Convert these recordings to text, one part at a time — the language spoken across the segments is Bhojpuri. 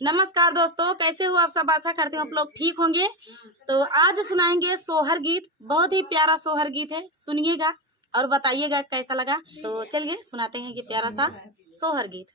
नमस्कार दोस्तों, कैसे हो आप सब। आशा करती हूँ आप लोग ठीक होंगे। तो आज सुनाएंगे सोहर गीत। बहुत ही प्यारा सोहर गीत है, सुनिएगा और बताइएगा कैसा लगा। तो चलिए सुनाते हैं ये प्यारा सा सोहर गीत।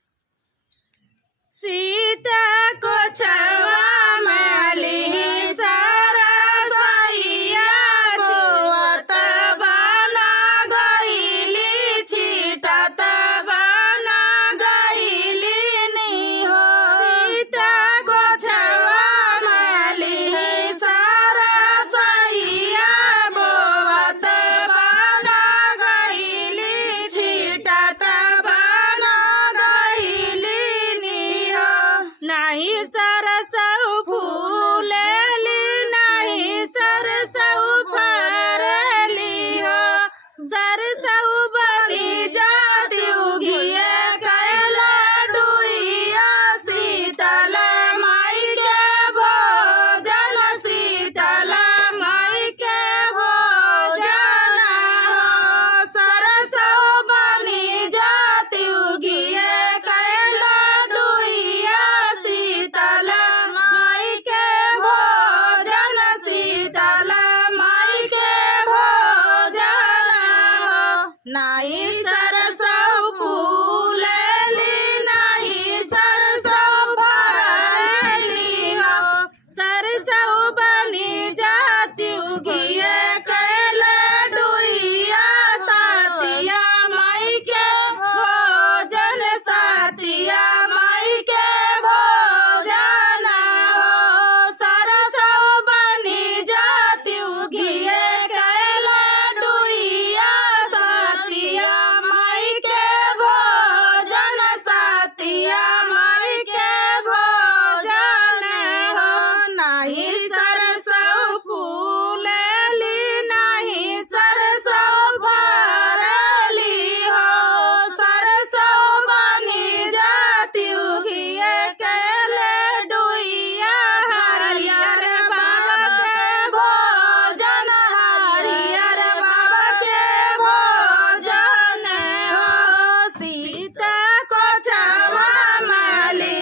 सीता को छवा माली सारा सैया जोत बना गईली छिटत बना गईली नी हो। सीता को छवा माली सारा सैया बोत बना गईली छिटत बना गईली नी हो। नहीं सरसऊ फूलेली नहीं सरसऊ फरेली हो। सरसऊ बनी जाती उगिए कैला डुइया शीतल माई के भोजन शीतल माई के भोजन हो। सरसऊ बनी जाती उगिए कैला डुइया शीतल माई के भोजन शीतल माई के भोजन हो। नाही सरसऊ फूलेली नाही सरसऊ फरेली हो। सरसऊ बनी जाती उगिए कैले डुइया सातिया माई के भोजन सातिया माई के भोजन हो। सरसऊ बनी जाती उगिए कैले डुइया सातिया माई के भोजन सातिया माई के भोजन हो। नाही सरसऊ फूलेली नाही सरसऊ फरेली हो। सरसऊ बनी जाती उगिए कैले डुइया हरियर बाबा के भोजन हरियर बाबा के भोजन हो। सीता को छवा माली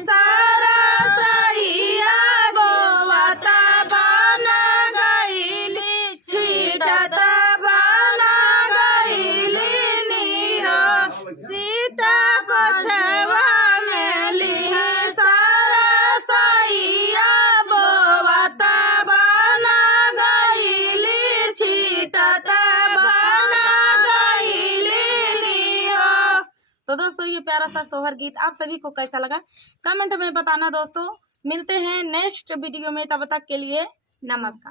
सारा सैया बोवत बन गईली छिटत बन गईली नी हो। सीता को छवा माली सारा सैया बोवत बन गईली छिटत बन गईली नी हो। तो दोस्तों ये प्यारा सा सोहर गीत आप सभी को कैसा लगा कमेंट में बताना दोस्तों। मिलते हैं नेक्स्ट वीडियो में, तब तक के लिए नमस्कार।